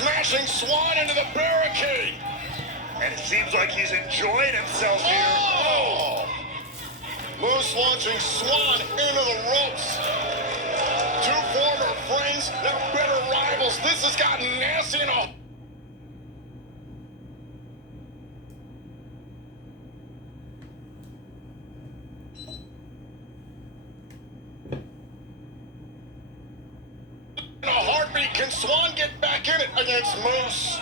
smashing Swan into the barricade. And it seems like he's enjoying himself here. Oh! Moose launching Swan into the ropes. Two former friends, now bitter rivals. This has gotten nasty and all. In a heartbeat, can Swan get back in it against Moose?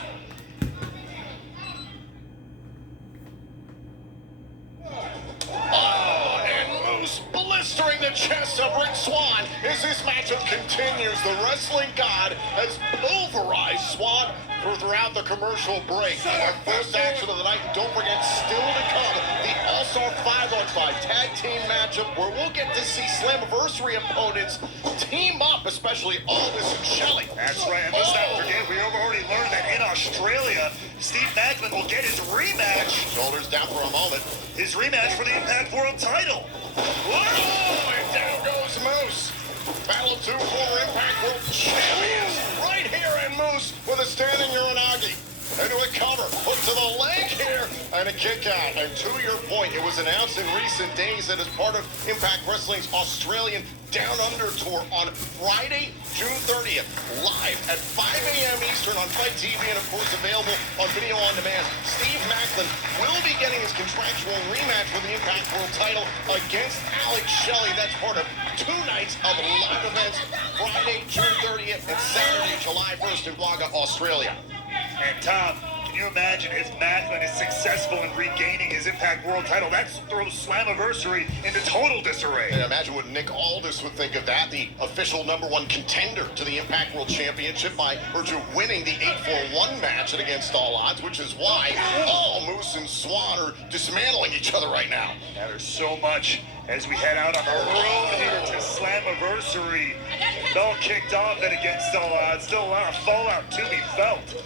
Blistering the chest of Rick Swan as this matchup continues. The wrestling god has pulverized Swan throughout the commercial break. Our first action of the night, and don't forget, still to come, the All-Star 5-on-5 tag team matchup where we'll get to see Slammiversary opponents team up, especially Aldis and Shelley. That's right, and let's not forget, we have already learned that in Australia, Steve Macklin will get his rematch. Shoulders down for a moment. His rematch for the Impact World title. Whoa, and down goes Moose. Battle of two former Impact World Champions right here, and Moose with a standing Uranagi. Into a cover, hook to the leg here, and a kick out. And to your point, it was announced in recent days that as part of Impact Wrestling's Australian Down Under tour on Friday, June 30th, live at 5 a.m. Eastern on Fight TV and, of course, available on video on demand. Steve Macklin will be getting his contractual rematch for the Impact World title against Alex Shelley. That's part of 2 nights of live events, Friday, June 30th, and Saturday, July 1st in Wagga, Australia. And Tom, can you imagine if Macklin is successful in regaining his Impact World title? That throws Slammiversary into total disarray. And imagine what Nick Aldis would think of that, the official #1 contender to the Impact World Championship by virtue of winning the 8-4-1 match at Against All Odds, which is why Moose and Swan are dismantling each other right now. Now there's so much as we head out on the road here to Slammiversary. Bell kicked off at Against All Odds. Still a lot of fallout to be felt.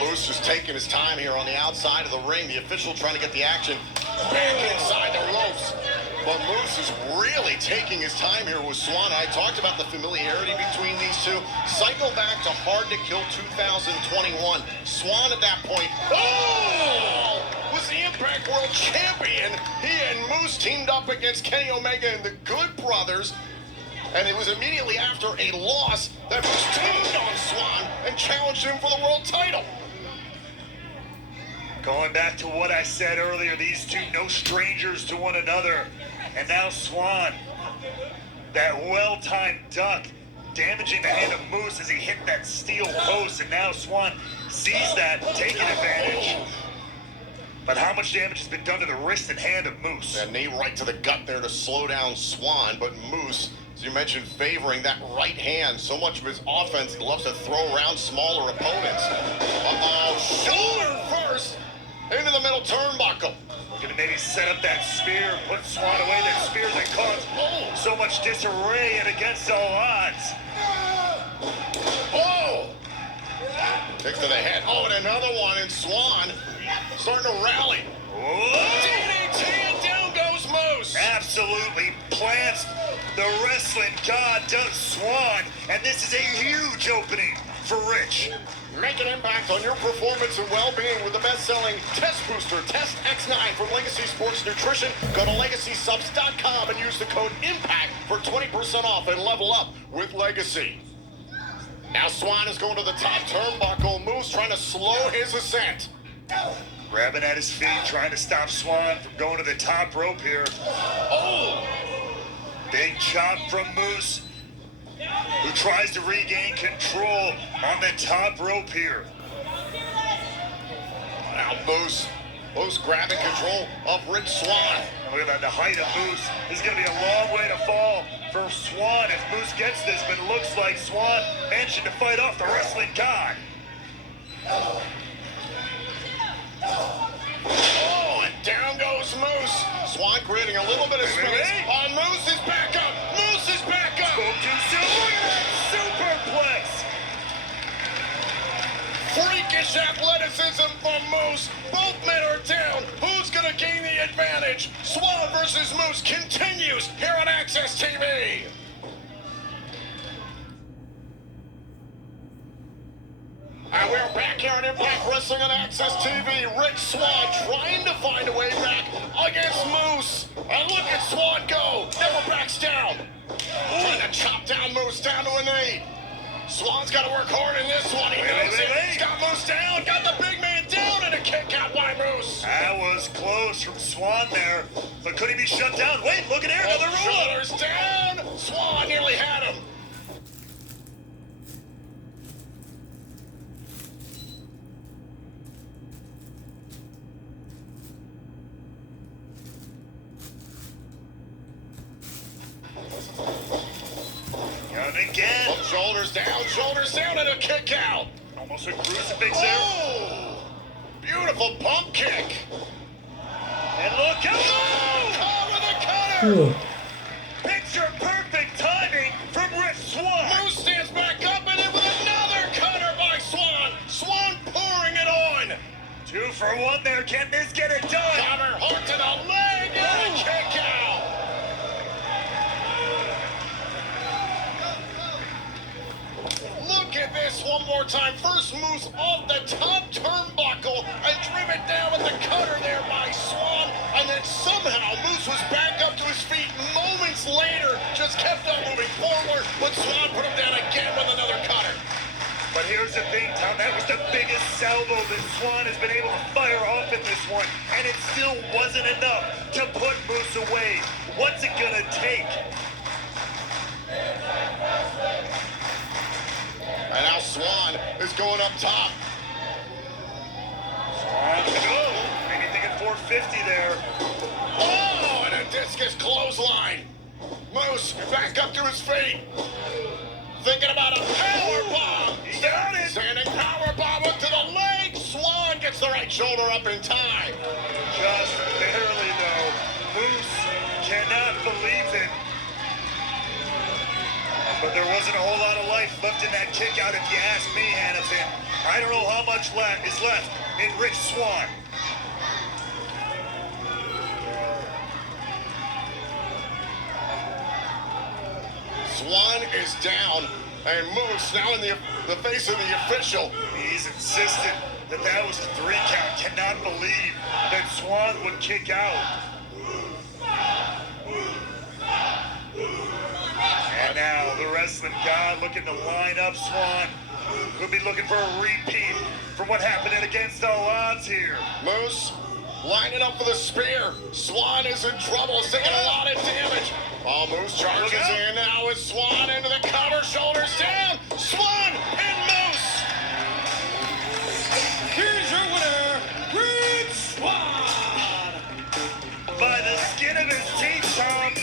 Moose is taking his time here on the outside of the ring. The official trying to get the action back inside the ropes. But Moose is really taking his time here with Swan. I talked about the familiarity between these two. Cycle back to Hard to Kill 2021. Swan at that point, was the Impact World Champion. He and Moose teamed up against Kenny Omega and the Good Brothers. And it was immediately after a loss that Moose turned on Swan and challenged him for the world title. Going back to what I said earlier, these two no strangers to one another. And now Swan, that well-timed duck, damaging the hand of Moose as he hit that steel post. And now Swan sees that, taking advantage. But how much damage has been done to the wrist and hand of Moose? A knee right to the gut there to slow down Swan, but Moose, as you mentioned, favoring that right hand. So much of his offense, he loves to throw around smaller opponents. Shoulder first into the middle turnbuckle. Gonna maybe set up that spear, put Swan away. That spear that caused so much disarray and Against All Odds. Kick to the head. And another one, and Swan starting to rally. DDT, and down goes Moose. Absolutely plants the wrestling god does Swan, and this is a huge opening for Rich. Make an impact on your performance and well-being with the best-selling Test Booster, Test X9 from Legacy Sports Nutrition. Go to LegacySubs.com and use the code IMPACT for 20% off and level up with Legacy. Now Swan is going to the top turnbuckle. Moose trying to slow his ascent. Grabbing at his feet, trying to stop Swan from going to the top rope here. Big chop from Moose, who tries to regain control on the top rope here. Now Moose grabbing control of Rich Swan. Look at that, the height of Moose. This is going to be a long way to fall for Swan if Moose gets this, but it looks like Swan managed to fight off the wrestling god. And down goes Moose. Swan creating a little bit of space. Moose is back up. Moose is back up. Superplex. Freakish athleticism from Moose. Both men are down. Who's going to gain the advantage? Swan versus Moose continues here on Access TV. back here on Impact Wrestling on Access TV. Rich Swann trying to find a way back against Moose. And look at Swann go. Never backs down. Trying to chop down Moose down to a knee. Swann's got to work hard in this one. He knows it. He's got Moose down. Got the big man down and a kick out by Moose. That was close from Swann there. But could he be shut down? Wait, look at here. Another roll. Shoulders down. Swann nearly had him. And again. Oh, shoulders down, and a kick out. Almost a crucifix there. Oh! Beautiful pump kick. And look out! Oh! Caught with a cutter. Picture perfect timing from Rich Swann. Moose stands back up and in with another cutter by Swann. Swann pouring it on. 2 for 1 there. Can this get it done? Cover, hard to the leg, and a kick out. Look at this one more time. First Moose off the top turnbuckle and driven down with the cutter there by Swann. And then somehow Moose was back up to his feet moments later. Just kept on moving forward, but Swann put him down again with another cutter. But here's the thing, Tom. That was the biggest salvo that Swann has been able to fire off in this one. And it still wasn't enough to put Moose away. What's it gonna take? And now Swann is going up top. Swann, anything at 450 there. Oh, and a discus clothesline. Moose back up to his feet. Thinking about a power bomb. He got it. Standing power bomb up to the leg. Swann gets the right shoulder up in time. Just barely, though. Moose cannot believe it. But there wasn't a whole lot of life left in that kick out, if you ask me, Hannafin. I don't know how much is left in Rich Swann. Swann is down, and Moose now in the face of the official. He's insistent that that was a 3 count. Cannot believe that Swann would kick out. And now the wrestling god looking to line up Swann. Could be looking for a repeat from what happened against the odds here. Moose lining up for the spear. Swann is in trouble, taking a lot of damage. Oh, Moose charges in now with Swann into the cover, shoulders down. Swann and Moose. Here's your winner, Rich Swann. By the skin of his teeth, Tom.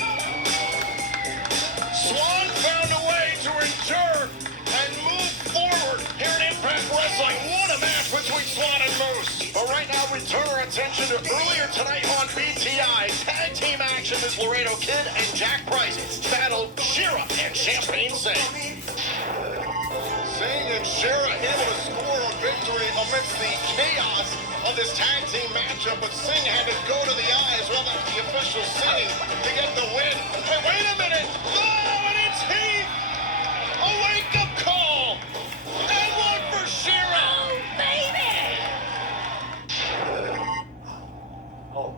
Swann found a way to endure and move forward here in Impact Wrestling. What a match between Swann and Moose. But right now we turn our attention to earlier tonight on BTI. Tag team action as Laredo Kid and Jack Price battled Shera and Champagne Singh. Singh and Shera able to score a victory amidst the chaos of this tag team matchup, but Singh had to go to the eyes, well, that's the official Singh, to get the win. But wait a minute! Oh, and it's Heath! A wake-up call! And one for Shera! Oh, baby! Oh,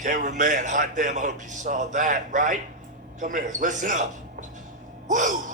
cameraman, hot damn, I hope you saw that, right? Come here, listen up. Woo!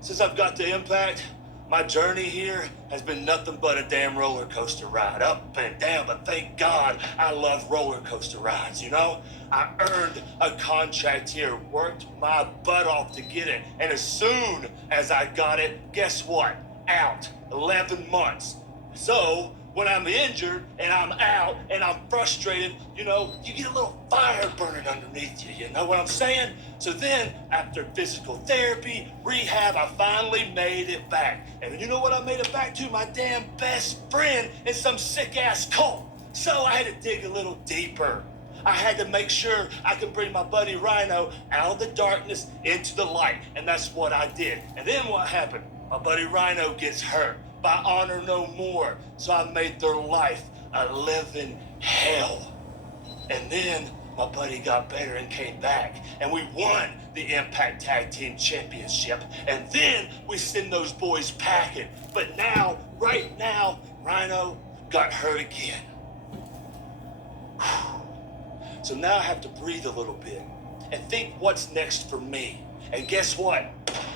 Since I've got to Impact, my journey here has been nothing but a damn roller coaster ride, up and down, but thank God I love roller coaster rides, you know? I earned a contract here, worked my butt off to get it, and as soon as I got it, guess what? Out. 11 months. So, when I'm injured and I'm out and I'm frustrated, you know, you get a little fire burning underneath you, you know what I'm saying? So then, after physical therapy, rehab, I finally made it back. And you know what I made it back to? My damn best friend in some sick-ass cult. So I had to dig a little deeper. I had to make sure I could bring my buddy Rhino out of the darkness into the light. And that's what I did. And then what happened? My buddy Rhino gets hurt. By honor no more. So I made their life a living hell. And then my buddy got better and came back, and we won the Impact Tag Team Championship, and then we send those boys packing. But now, right now, Rhino got hurt again. So now I have to breathe a little bit and think what's next for me. And guess what?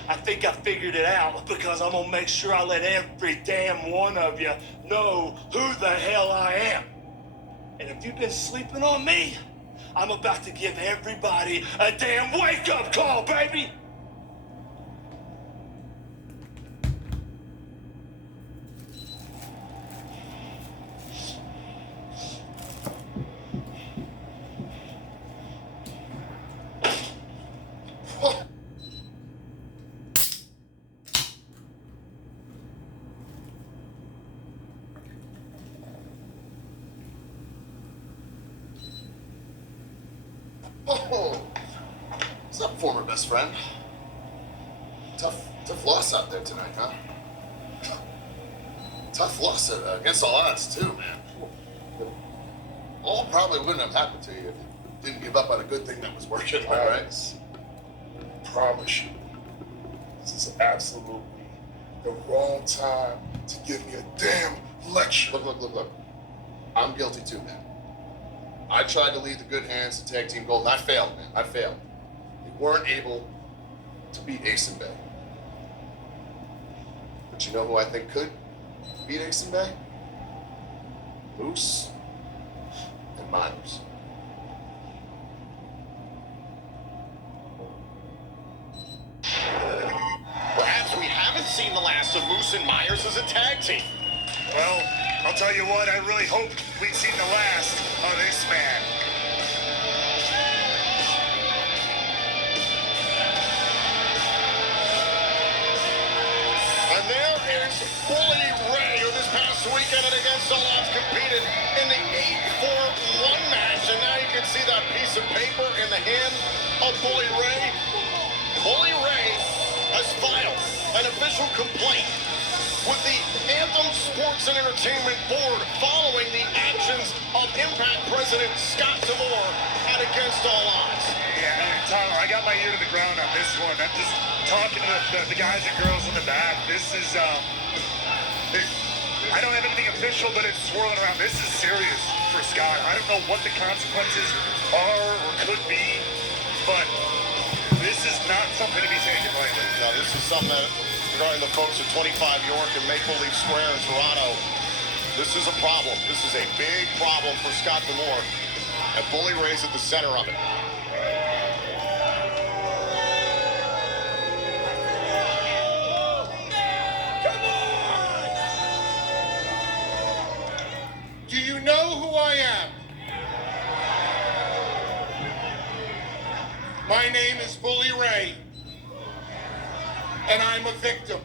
I think I figured it out, because I'm gonna make sure I let every damn one of you know who the hell I am. And if you've been sleeping on me, I'm about to give everybody a damn wake-up call, baby! Oh, what's up, former best friend? Tough loss out there tonight, huh? Tough loss against all odds, too, man. All probably wouldn't have happened to you if you didn't give up on a good thing that was working, all right? I promise you, this is absolutely the wrong time to give me a damn lecture. Look. I'm guilty too, man. I tried to lead the good hands to tag team gold, and I failed, man. I failed. We weren't able to beat Ace and Bay. But you know who I think could beat Ace and Bay? Moose and Myers. Perhaps we haven't seen the last of Moose and Myers as a tag team. Well, I'll tell you what, I really hoped we'd seen the last of this man. And there is Bully Ray, who this past weekend and against all odds competed in the 8-4-1 match. And now you can see that piece of paper in the hand of Bully Ray. Bully Ray has filed an official complaint with the Anthem Sports and Entertainment Board following the actions of Impact President Scott D'Amore at Against All Odds. Yeah, Tyler, I got my ear to the ground on this one. I'm just talking to the guys and girls in the back. This is, I don't have anything official, but it's swirling around. This is serious for Scott. I don't know what the consequences are or could be, but this is not something to be taken lightly. Now, this is something that, regarding the folks at 25 York and Maple Leaf Square in Toronto, this is a problem. This is a big problem for Scott D'Amore, and Bully Ray's at the center of it. Come on! Do you know who I am? My name is Bully Ray, and I'm a victim.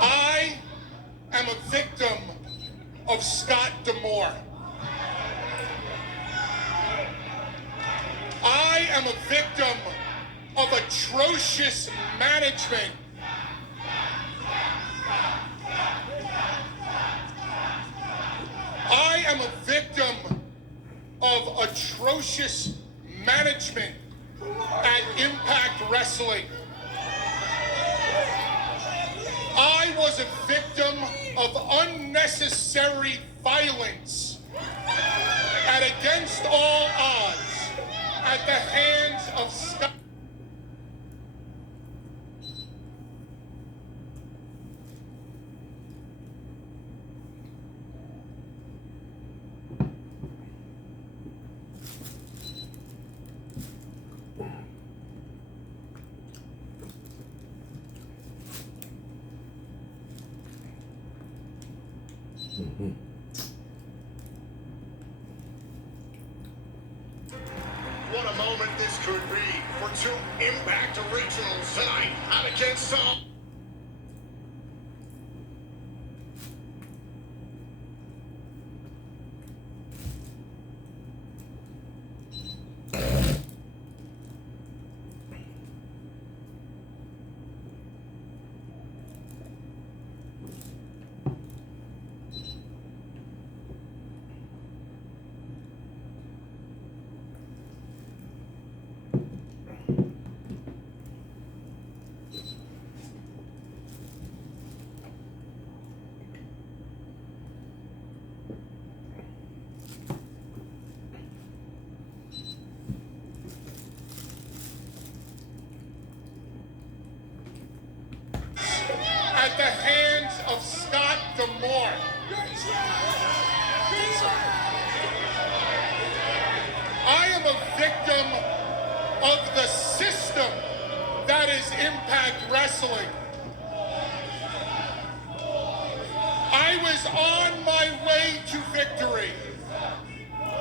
I am a victim of Scott D'Amore. I am a victim of atrocious management. I am a victim of atrocious management at Impact Wrestling. I was a victim of unnecessary violence at Against All Odds at the hands of Scott. What a moment this could be for two Impact originals tonight at Against All. I am a victim of the system that is Impact Wrestling. I was on my way to victory.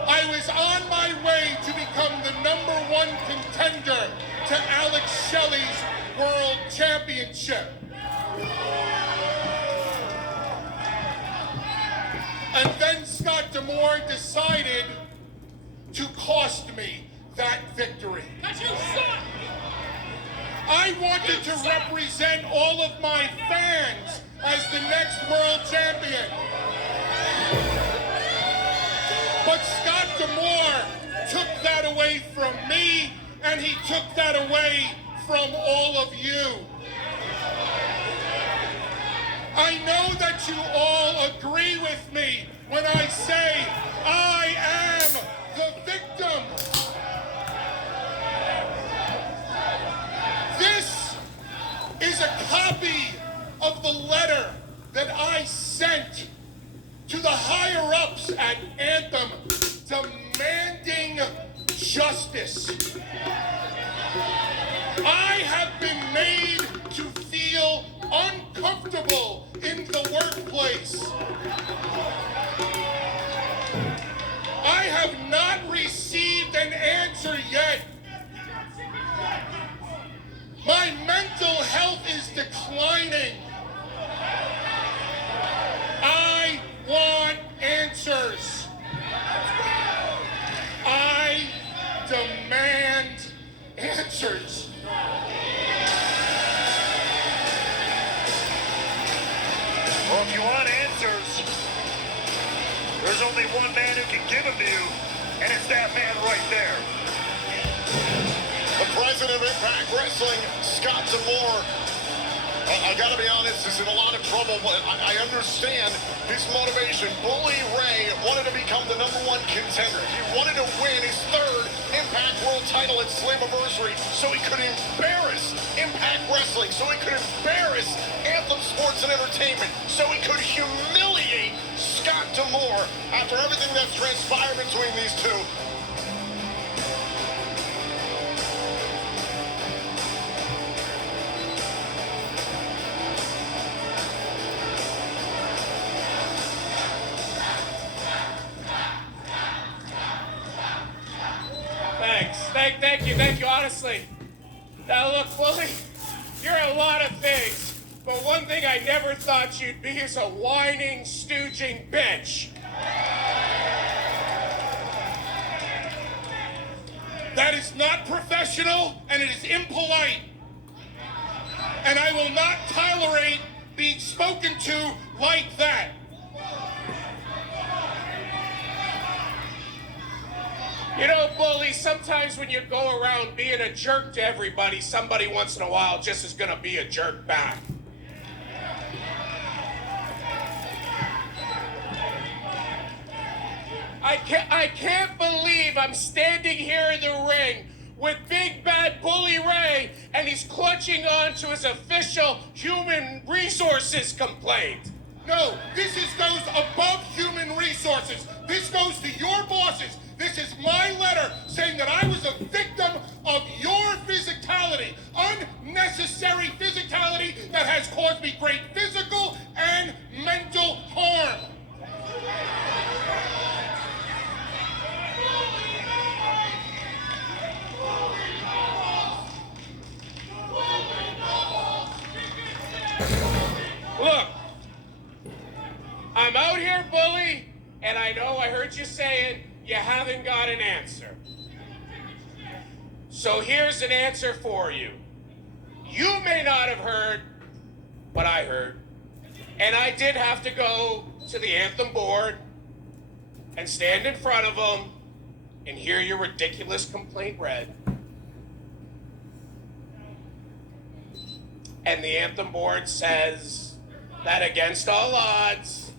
I was on my way to become the #1 contender to Alex Shelley's World Championship. And then Scott D'Amore decided to cost me that victory. I wanted to represent all of my fans as the next world champion. But Scott D'Amore took that away from me, and he took that away from all of you. I know that you all agree with me when I say I am the victim. This is a copy of the letter that I sent to the higher-ups at Anthem demanding justice. I have been made to feel uncomfortable in the workplace. I have not received an answer yet. My mental health is declining. I want answers. I demand answers. Well, if you want answers, there's only one man who can give them to you, and it's that man right there. The president of Impact Wrestling, Scott D'Amore. I gotta be honest, he's in a lot of trouble, but I understand his motivation. Bully Ray wanted to become the #1 contender. He wanted to win his 3rd Impact World title at Slammiversary so he could embarrass Impact Wrestling, so he could embarrass Anthem Sports and Entertainment, so he could humiliate Scott D'Amore after everything that's transpired between these two. Thank you, honestly. Now look, Bully, you're a lot of things, but one thing I never thought you'd be is a whining, stooging bitch. That is not professional, and it is impolite. And I will not tolerate being spoken to like that. You know, Bully, sometimes when you go around being a jerk to everybody, somebody once in a while just is gonna be a jerk back. I can't believe I'm standing here in the ring with Big Bad Bully Ray, and he's clutching on to his official human resources complaint. No, this goes above human resources. This goes to your bosses. This is my letter saying that I was a victim of your physicality, unnecessary physicality that has caused me great physical and mental harm. Look, I'm out here, Bully, and I know I heard you saying you haven't got an answer. So here's an answer for you. You may not have heard what I heard, and I did have to go to the Anthem board and stand in front of them and hear your ridiculous complaint read. And the Anthem board says that against all odds,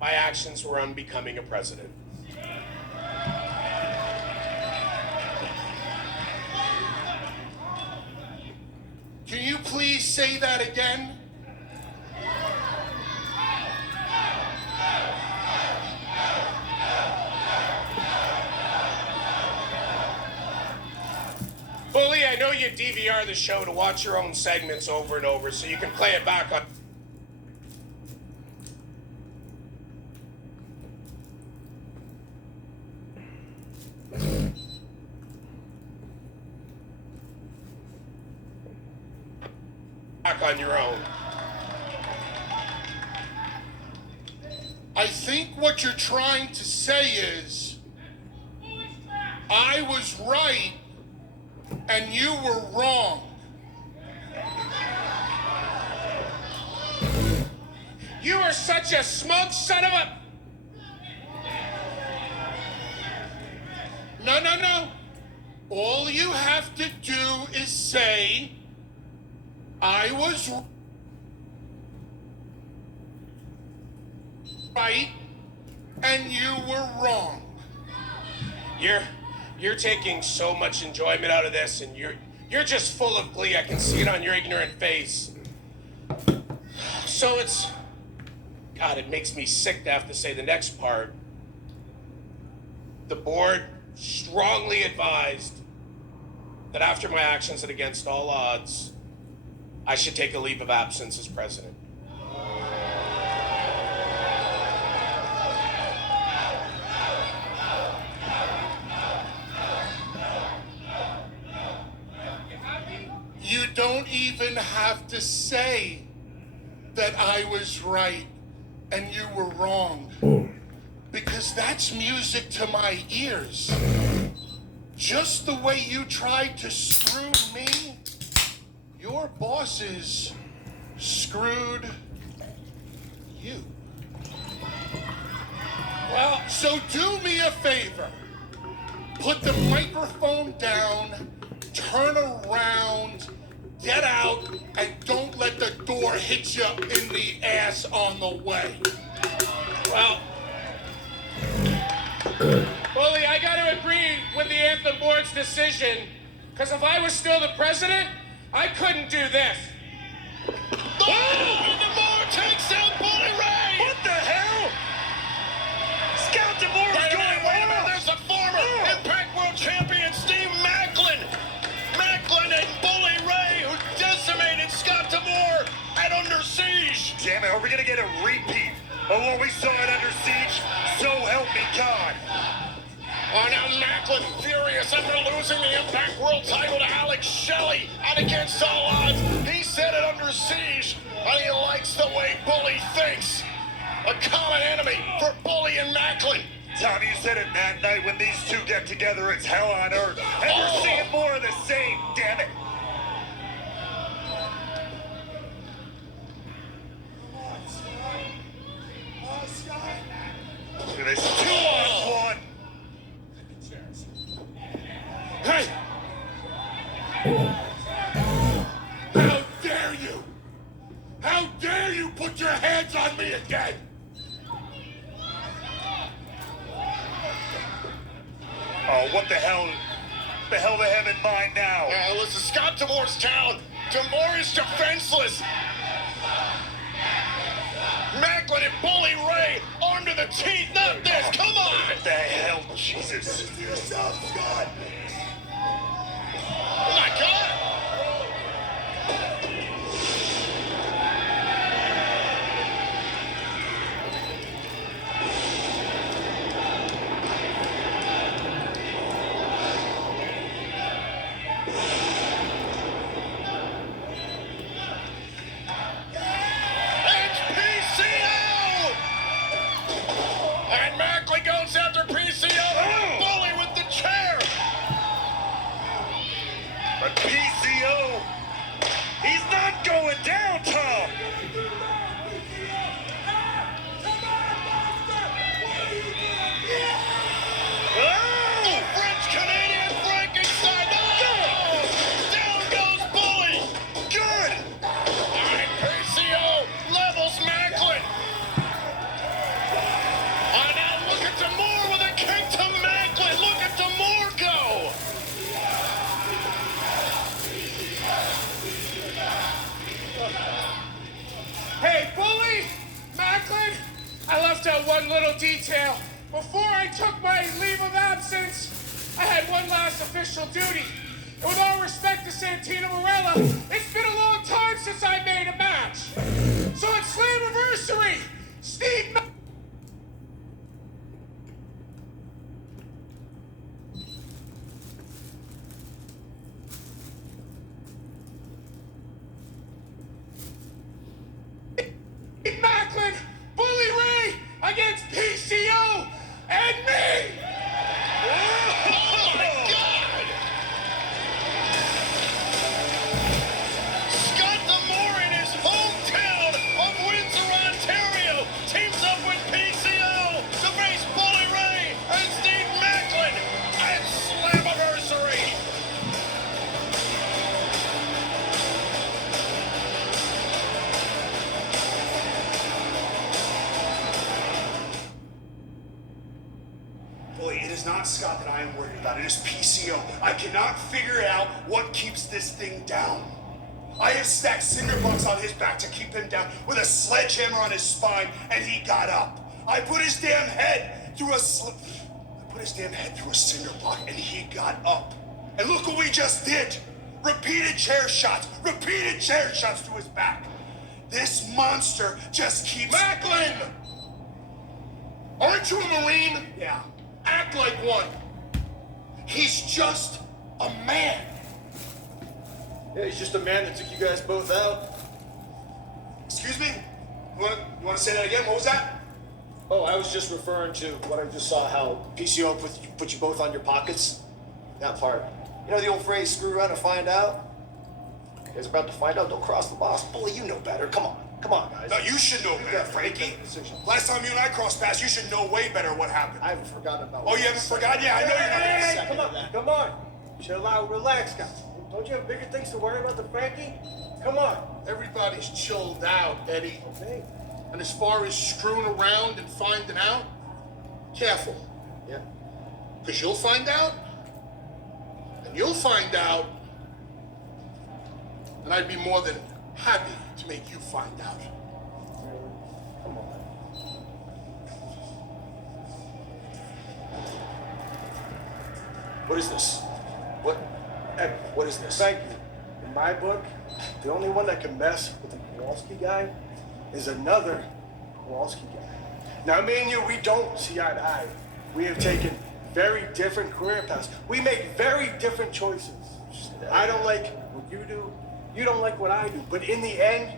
my actions were unbecoming a president. Can you please say that again? I know you DVR the show to watch your own segments over and over so you can play it back on... back on your own. I think what you're trying to say is, I was right and you were wrong. You are such a smug son of a... No. All you have to do is say, I was right and you were wrong. You're taking so much enjoyment out of this, and you're just full of glee. I can see it on your ignorant face. So it's... God, it makes me sick to have to say the next part. The board strongly advised that after my actions and against all odds, I should take a leave of absence as president. You don't even have to say that I was right and you were wrong, because that's music to my ears. Just the way you tried to screw me, your bosses screwed you. Well, so do me a favor. Put the microphone down, turn around, get out, and don't let the door hit you in the ass on the way. Well, Bully, I got to agree with the Anthem Board's decision, because if I was still the president, I couldn't do this. Oh! And the Moore takes out Bully Ray! What the hell? Scout DeMoore is going wait a minute, off! there's a former Impact World Champion, Steve Macklin! Macklin and Bully Ray, who decimated Scott DeMoore at Under Siege! Damn it, are we gonna get a repeat of what we saw at Under Siege? So help me God! Oh, now Macklin, furious after losing the Impact World title to Alex Shelley, and against all odds, he said it Under Siege, and he likes the way Bully thinks. A common enemy for Bully and Macklin. Tom, you said it that night, when these two get together, it's hell on earth. And we're seeing more of the same, damn it. Look at this 2-on-1. Hey! How dare you? How dare you put your hands on me again? Oh, what the hell? The hell they have in mind now? Yeah, listen, Scott DeMoore's town. DeMoore is defenseless. Macklin and Bully Ray, armed to the teeth. Not this. Come on. What the hell, Jesus? Oh my God. PCO, he's not going down, Tom. Oh, French-Canadian Frankenstein. Oh, down goes Bully. Good. All right, PCO levels Macklin. Oh, now look at DeMoore with a kick to Macklin. Look at DeMoore go. Hey, Bully! Macklin! I left out one little detail. Before I took my leave of absence, I had one last official duty. With all respect to Santino Morella, it's been a long time since I made a match. So it's Slammiversary! Steve Macklin, Bully Ray against PCO and me! Oh my God! Scott D'Amore in his hometown of Windsor, Ontario, teams up with PCO to face Bully Ray and Steve Macklin at Slammiversary. Boy, it is not Scott that I am worried about. It is PCO. I cannot figure out what keeps this thing down. I have stacked cinderbucks on his back to keep him down with a sledgehammer on his spine, and he got up. I put his damn head through a cinderblock, and he got up. And look what we just did. Repeated chair shots to his back. This monster just keeps... Macklin! Aren't you a Marine? Yeah. Act like one. He's just a man. Yeah, he's just a man that took you guys both out. Excuse me? You want to say that again? What was that? Oh, I was just referring to what I just saw, how PCO put you both on your pockets. That part. You know the old phrase, screw around and find out? You guys are about to find out, don't cross the boss. Bully, you know better. Come on, guys. No, you should know better, Frankie. Last time you and I crossed paths, you should know way better what happened. I haven't forgotten about Oh, you haven't forgotten? Yeah, I know you're not. Come on. Chill out, relax, guys. Don't you have bigger things to worry about than Frankie? Come on. Everybody's chilled out, Eddie. Okay. And as far as screwing around and finding out, careful. Yeah. Because you'll find out, and you'll find out, and I'd be more than happy to make you find out. Come on. What is this? What is this? Thank you. In my book, the only one that can mess with the Kowalski guy is another Kowalski guy. Now, me and you, we don't see eye to eye. We have taken very different career paths. We make very different choices. I don't like what you do. You don't like what I do. But in the end,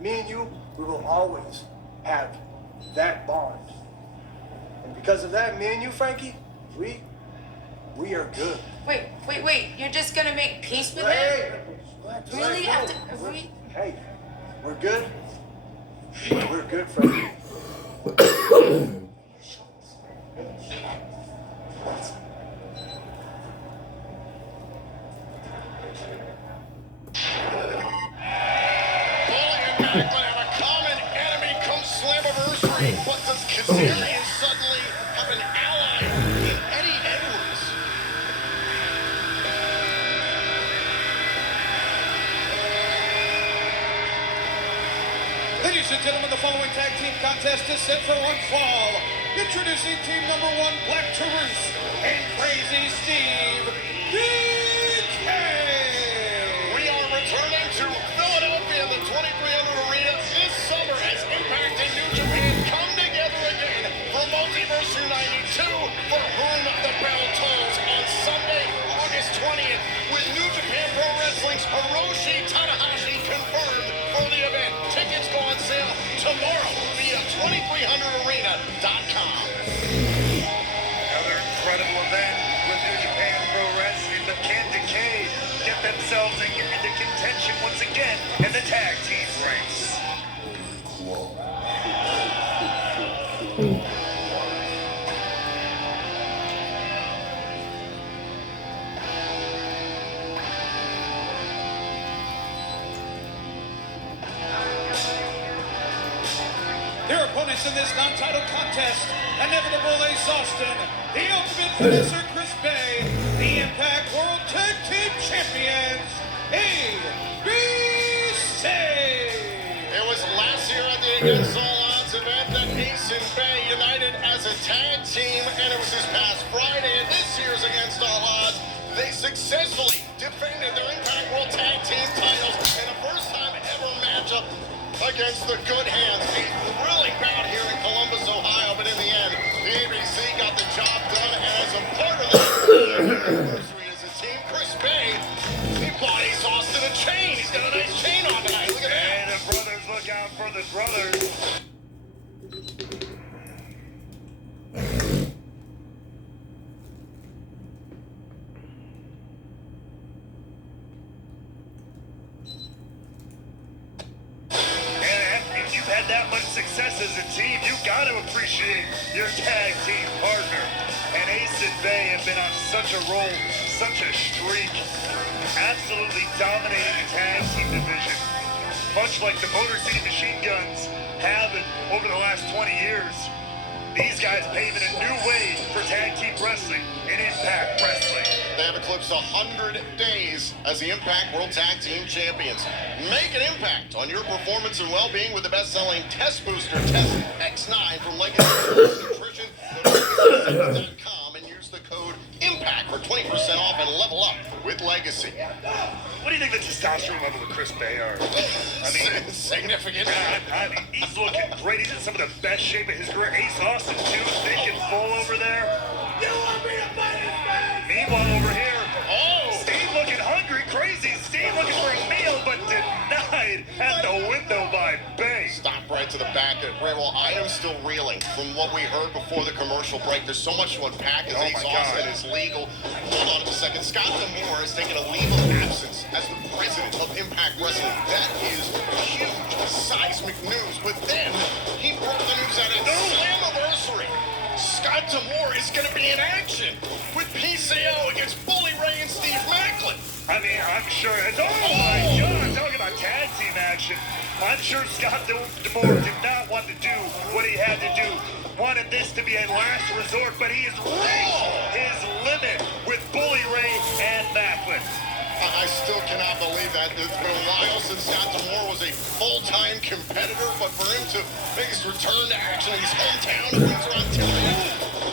me and you, we will always have that bond. And because of that, me and you, Frankie, we are good. Wait. You're just gonna make peace with him? Relax, Really? relax. After we... Hey, we're good. We're good, Frankie. Macklin have a common enemy come Slammiversary, but does Kazarian suddenly have an ally in Eddie Edwards? Ladies and gentlemen, the following tag team contest is set for one fall. Introducing team number one, Black Taurus and Crazy Steve DK. We are returning to Philadelphia, the 2300 Arena this summer as Impact and New Japan come together again for Multiversary 92, for whom the bell tolls on Sunday, August 20th, with New Japan Pro Wrestling's Hiroshi Tanahashi confirmed for the event. Tickets go on sale tomorrow via 2300arena.com. Another incredible event with New Japan Pro Wrestling, but can Decay get themselves into contention once again in the tag team race? Their opponents in this non-title contest, Inevitable Ace Austin, the Ultimate Finisher Chris Bay, the Impact World Tag Team Champions, ABC. It was last year at the Against All Odds event that Ace and Bay united as a tag team, and it was this past Friday at this year's Against All Odds. They successfully defended their Impact World Tag Team titles in a first-time ever matchup against the Good Hands. A thrilling bout here in Columbus, Ohio, but in the end, the ABC got the job done, and as a part of the anniversary as a team, Chris Bay, he bought Ace Austin a chain. He's got a nice chain on tonight. Look at that. Hey, the brothers, look out for the brothers. That much success as a team, you got to appreciate your tag team partner. And Ace and Bay have been on such a roll, such a streak, absolutely dominating the tag team division, much like the Motor City Machine Guns have over the last 20 years. These guys paving a new way for tag team wrestling and Impact Wrestling. They have eclipsed 100 days as the Impact World Tag Team Champions. Make an impact on your performance and well-being with the best-selling Test Booster Test X9 from Legacy Nutrition. Go and use the code IMPACT for 20% off and level up with Legacy. What do you think the testosterone level of Chris Bay are? I mean, significant. I mean, he's looking great. He's in some of the best shape of his career. Ace Austin, too, thick and full over there. You want me to fight his face? Meanwhile, over here, Oh! Steve looking hungry, crazy. Steve looking for a meal, but denied at the window by Bay. Stop right to the back of well, I am still reeling from what we heard before the commercial break. There's so much to unpack as Ace Austin is legal. Hold on a second. Scott D'Amore has taken a leave of absence as the president of Impact Wrestling. That is huge, seismic news. But then he broke the news at its Slammiversary. Scott D'Amore is going to be in action with PCO against Bully Ray and Steve Macklin. I mean, I'm sure it's, oh my God, talking about tag team action. I'm sure Scott D'Amore did not want to do what he had to do. Wanted this to be a last resort, but he has reached his limit with Bully Ray and Macklin. I still cannot believe that. It's been a while since Scott D'Amore was a full-time competitor, but for him to make his return to action in his hometown of Windsor, Ontario,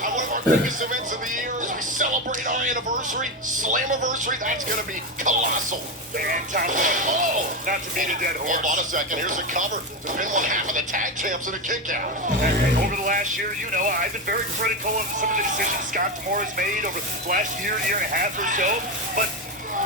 at one of our biggest events of the year as we celebrate our anniversary, Slammiversary, that's going to be colossal. And top one. Oh! Not to beat a dead horse. Hold on a second. Here's a cover to pin one half of the tag champs in a kick-out. And over the last year, you know, I've been very critical of some of the decisions Scott D'Amore has made over the last year and a half or so, but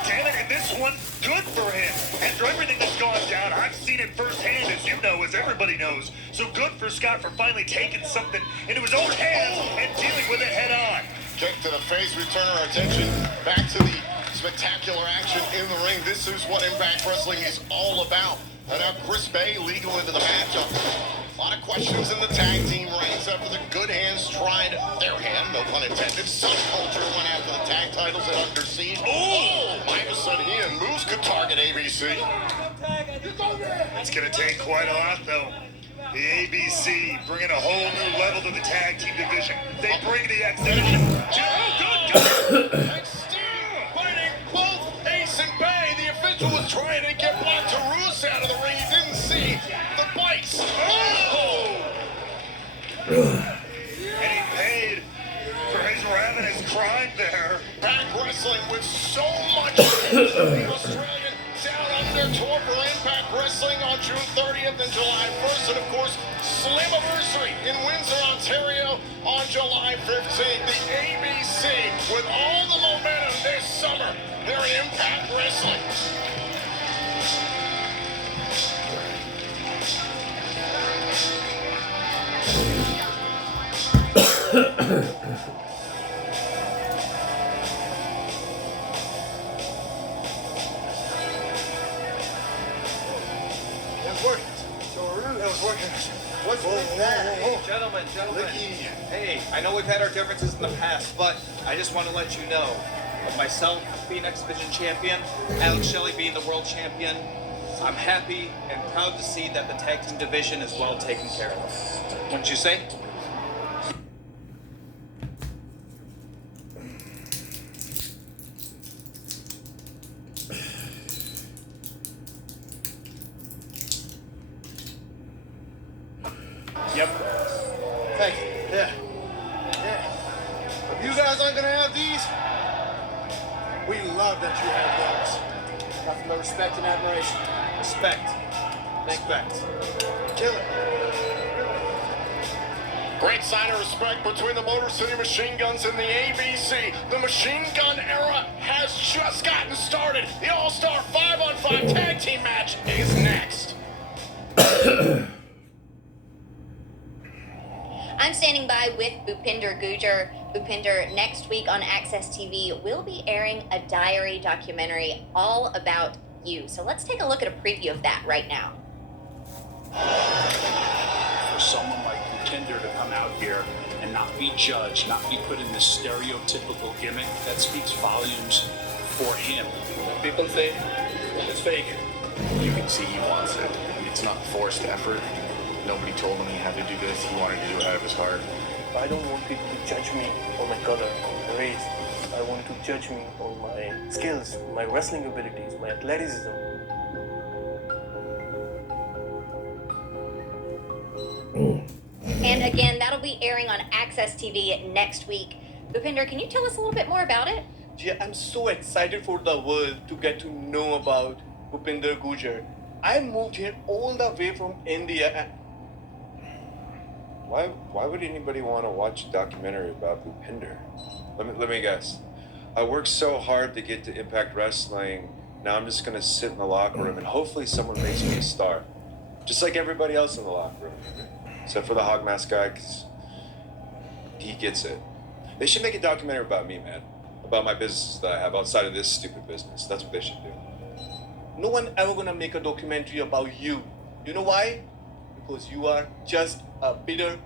damn it, and this one, good for him. After everything that's gone down, I've seen it firsthand, as you know, as everybody knows. So good for Scott for finally taking something into his own hands and dealing with it head on. Kick to the face, we turn our attention back to the spectacular action in the ring. This is what Impact Wrestling is all about. And now Chris Bay legal into the matchup. A lot of questions in the tag team ranks after the Good Hands tried their hand, no pun intended. Subculture went after the tag titles at Under Siege. Oh! Midas said he and Moose could target ABC. It's going to take quite a lot, though. The ABC bringing a whole new level to the tag team division. They bring the exhibition. Oh, good. Fighting both Ace and Bay. The official was trying to get Black Taurus out of the ring. He didn't see the bites. Oh! And he paid for his ravenous crime there. Impact Wrestling with so much the Australian Down Under tour for Impact Wrestling on June 30th and July 1st. And of course, Slammiversary in Windsor, Ontario on July 15th. The ABC with all the momentum this summer here in Impact Wrestling. Gentlemen, hey, I know we've had our differences in the past, but I just want to let you know, with myself being X-Division champion, Alex Shelley being the world champion, I'm happy and proud to see that the tag team division is well taken care of. Wouldn't you say? Yep. Thank you. Yeah. If you guys aren't gonna have these, We love that you have dogs. Nothing but respect and admiration. Respect. Respect. Kill it. Great sign of respect between the Motor City Machine Guns and the ABC. The machine gun era has just gotten started. The All-Star 5-on-5 tag team match is next. I'm standing by with Bhupinder Gujjar. Bhupinder, next week on Access TV, we'll be airing a diary documentary all about you. So let's take a look at a preview of that right now. For someone like Bhupinder to come out here and not be judged, not be put in this stereotypical gimmick, that speaks volumes for him. People say it's fake. You can see he wants it. It's not forced effort. Nobody told him he had to do this. He wanted to do it out of his heart. I don't want people to judge me on my color, my race. I want to judge me on my skills, my wrestling abilities, my athleticism. And again, that'll be airing on Access TV next week. Bhupinder, can you tell us a little bit more about it? Yeah, I'm so excited for the world to get to know about Bhupinder Gujjar. I moved here all the way from India. And Why would anybody want to watch a documentary about Bhupinder? Let me guess. I worked so hard to get to Impact Wrestling. Now I'm just gonna sit in the locker room and hopefully someone makes me a star, just like everybody else in the locker room, except for the Hog Mask guy, because he gets it. They should make a documentary about me, man, about my businesses that I have outside of this stupid business. That's what they should do. no one ever gonna make a documentary about you. You know why? Because you are just a bitter.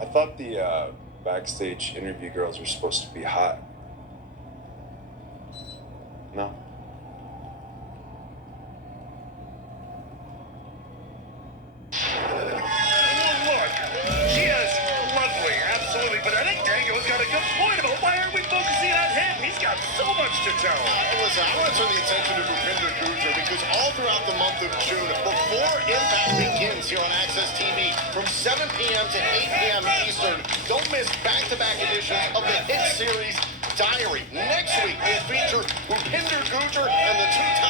I thought the backstage interview girls were supposed to be hot. No? Look, she is lovely, absolutely, but I think Dango's got a good point about why aren't we focusing on him? He's got so much to tell. Listen, I want to turn the attention to Bhupinder Gujjar because all throughout the month of June, before Impact begins here on Access TV, from 7 p.m. to 8 p.m. Eastern, don't miss back-to-back editions of the hit series Diary. Next week, we'll feature Bhupinder Gujjar and the two-time